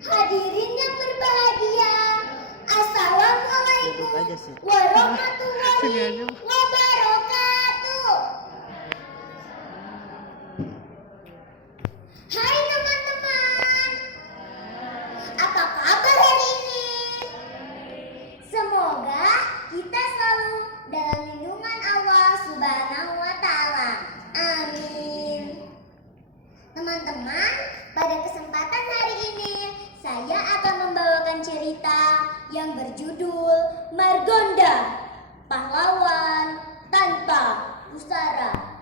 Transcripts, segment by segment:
Hadirin yang berbahagia, Assalamualaikum warahmatullahi wabarakatuh. Hai teman-teman, apa kabar hari ini? Semoga kita selalu dalam lindungan Allah Subhanahu wa Ta'ala. Amin. Teman-teman, pada kesempatan hari ini saya akan membawakan cerita yang berjudul Margonda, Pahlawan Tanpa Pusara.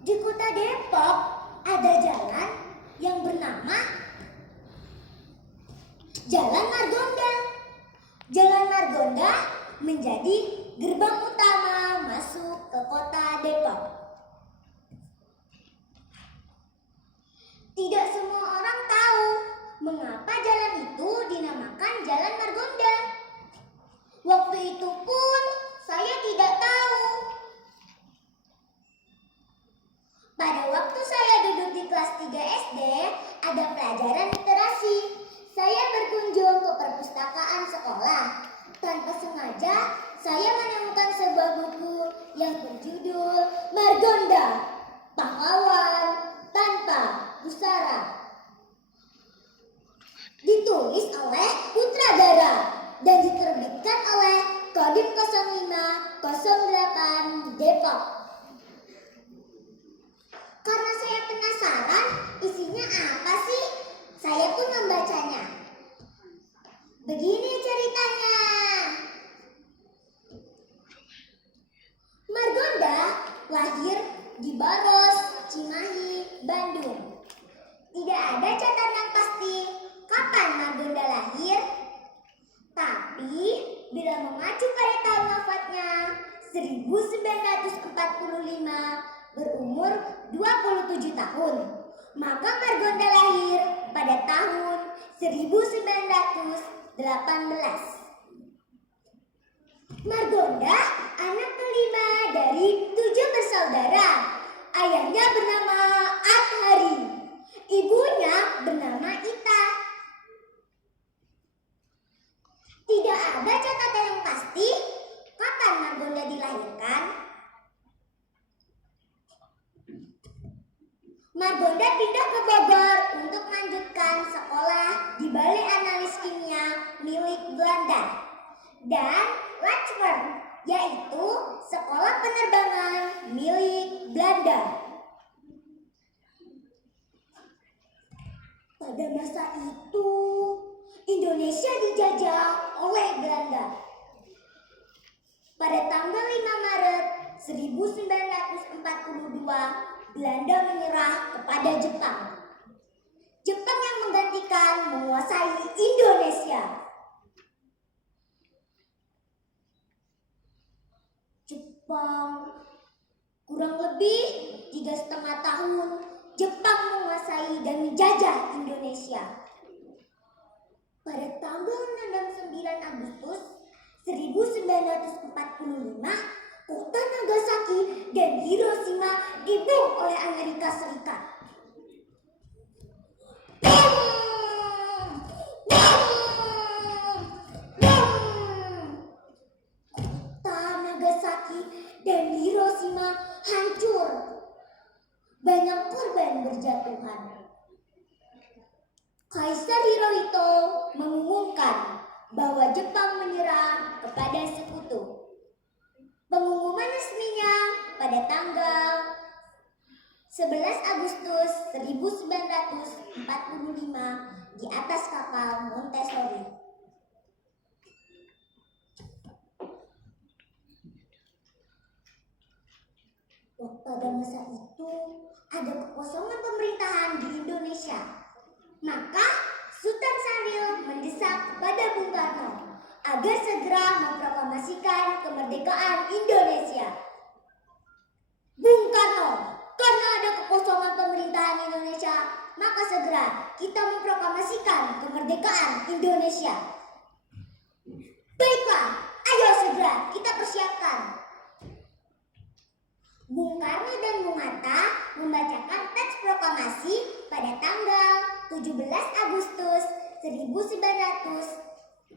Di kota Depok ada jalan yang bernama Jalan Margonda. Jalan Margonda menjadi gerbang utama masuk ke kota Depok. Tidak semua orang tahu mengapa jalan itu dinamakan Jalan Margonda. Waktu itu pun saya tidak tahu. Pada waktu saya duduk di kelas 3 SD, ada pelajaran literasi. Saya berkunjung ke perpustakaan sekolah. Tanpa sengaja, saya menemukan sebuah buku yang berjudul Margonda, Pahlawan Tanpa Pusara. Ditulis oleh Putradara dan diterbitkan oleh Kodim 0508 Depok. Karena saya penasaran isinya apa sih, saya pun membacanya. Begini ceritanya. Margonda lahir di Baros, Cimahi, Bandung. Tidak ada catatan pasti kapan Margonda lahir, tapi bila mengacu pada tahun wafatnya 1945 berumur 27 tahun, maka Margonda lahir pada tahun 1918. Margonda anak kelima dari 7 bersaudara. Ayahnya bernama Athari, ibunya bernama Ita. Tidak ada catatan yang pasti kapan Margonda dilahirkan. Margonda pindah ke Bogor untuk melanjutkan sekolah di Balai Analis Kimia milik Belanda dan Latswerk, yaitu sekolah penerbangan milik Belanda. Pada masa itu, Indonesia dijajah oleh Belanda. Pada tanggal 5 Maret 1942, Belanda menyerah kepada Jepang. Jepang yang menggantikan menguasai Indonesia. Jepang kurang lebih 3,5 tahun Jepang menguasai dan menjajah Indonesia. Pada tanggal 9 Agustus 1945, kota Nagasaki dan Hiroshima dibom oleh Amerika Serikat. Kota Nagasaki dan Hiroshima hancur. Banyak korban berjatuhan. Kaisar Hirohito mengumumkan bahwa Jepang menyerah kepada sekutu. Pengumuman resminya pada tanggal 11 Agustus 1945 di atas kapal Montessori. Pada masa itu ada kekosongan pemerintahan di Indonesia. Maka Sultan Syaril mendesak kepada Bung Karno agar segera memproklamasikan kemerdekaan Indonesia. Bung Karno, karena ada kekosongan pemerintahan Indonesia, maka segera kita memproklamasikan kemerdekaan Indonesia. Baiklah, ayo segera kita persiapkan. Bung Karno dan Bung Hatta membacakan teks proklamasi pada tanggal 17 17 Agustus 1945.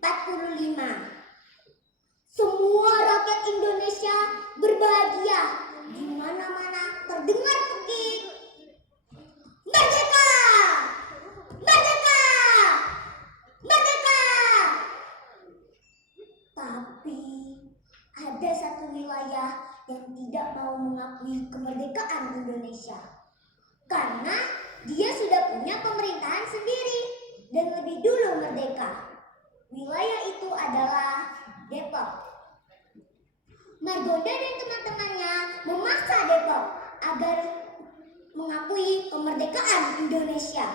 Semua rakyat Indonesia berbahagia. Di mana-mana terdengar pekik. Merdeka! Merdeka! Merdeka! Tapi ada satu wilayah yang tidak mau mengakui kemerdekaan Indonesia. Karena dia sudah punya pemerintahan sendiri dan lebih dulu merdeka. Wilayah itu adalah Depok. Margonda dan teman-temannya memaksa Depok agar mengakui kemerdekaan Indonesia.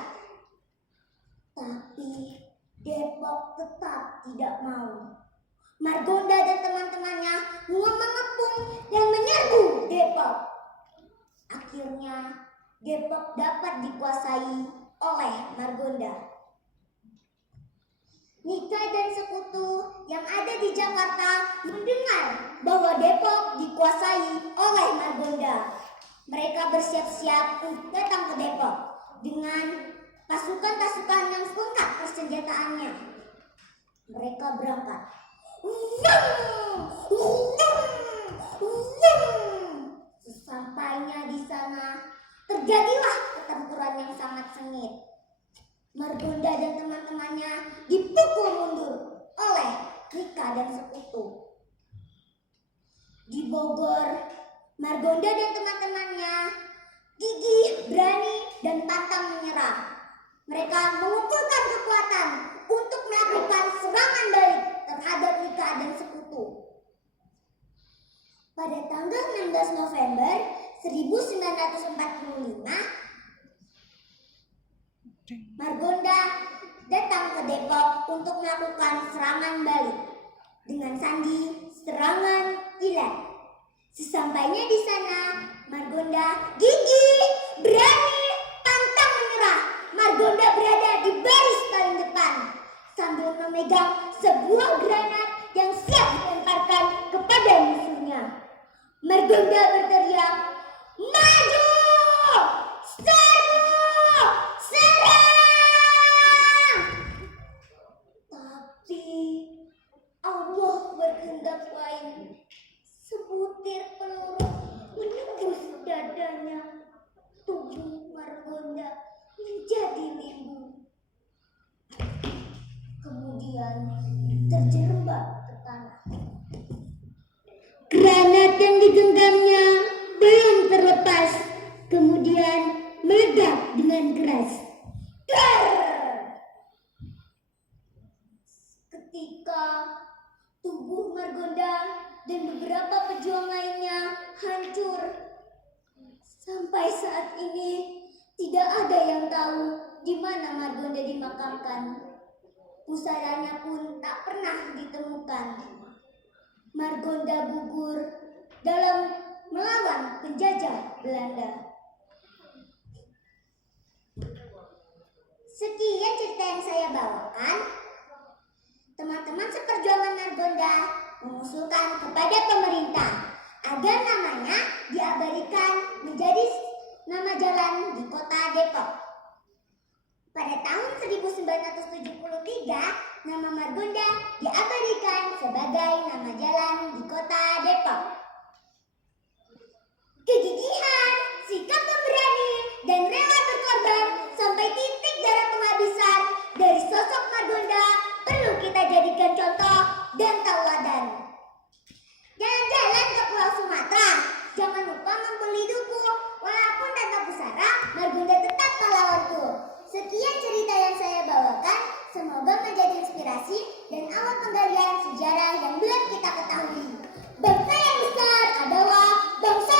Tapi Depok tetap tidak mau. Margonda dan teman-temannya mengepung dan menyerbu Depok. Akhirnya Depok dapat dikuasai oleh Margonda. Nika dan sekutu yang ada di Jakarta mendengar bahwa Depok dikuasai oleh Margonda. Mereka bersiap-siap untuk datang ke Depok dengan pasukan-pasukan yang lengkap persenjataannya. Mereka berangkat. Sesampainya di sana, terjadilah pertempuran yang sangat sengit. Margonda dan teman-temannya dipukul mundur oleh Nika dan sekutu. Di Bogor, Margonda dan teman-temannya gigih, berani, dan pantang menyerah. Mereka mengumpulkan kekuatan untuk melakukan serangan balik terhadap Nika dan sekutu. Pada tanggal 16 November 1945, Margonda datang ke Depok untuk melakukan serangan balik dengan sandi serangan kilat. Sesampainya di sana, Margonda gigih, berani, pantang menyerah. Margonda berada di baris paling depan sambil memegang sebuah granat yang siap dilemparkan kepada musuhnya. Margonda berteriak, "Maju! Serbu! Serang!" Tapi Allah berkehendak lain. Sebutir peluru menembus dadanya. Tubuh Margonda menjadi limbu. Kemudian terjerembab ke tanah. Granat yang digenggamnya belum terlepas, kemudian meledak dengan keras. Dar! Ketika tubuh Margonda dan beberapa pejuang lainnya hancur. Sampai saat ini tidak ada yang tahu di mana Margonda dimakamkan. Pusadanya pun tak pernah ditemukan. Margonda gugur dalam melawan penjajah Belanda. Sekian cerita yang saya bawakan. Teman-teman seperjuangan Margonda mengusulkan kepada pemerintah agar namanya diabadikan menjadi nama jalan di kota Depok. Pada tahun 1973, nama Margonda diabadikan sebagai nama jalan di kota Depok. Kegigihan, sikap pemberani, dan rela berkorban sampai titik darah penghabisan dari sosok Margonda perlu kita jadikan contoh dan tauladan. Jalan-jalan ke Pulau Sumatera, jangan lupa membeli duku. Walaupun tanpa pusara, Margonda tetap pahlawanku. Sekian cerita yang saya bawakan, semoga menjadi inspirasi dan awal penggalian sejarah yang belum kita ketahui. Bangsa yang besar adalah bangsa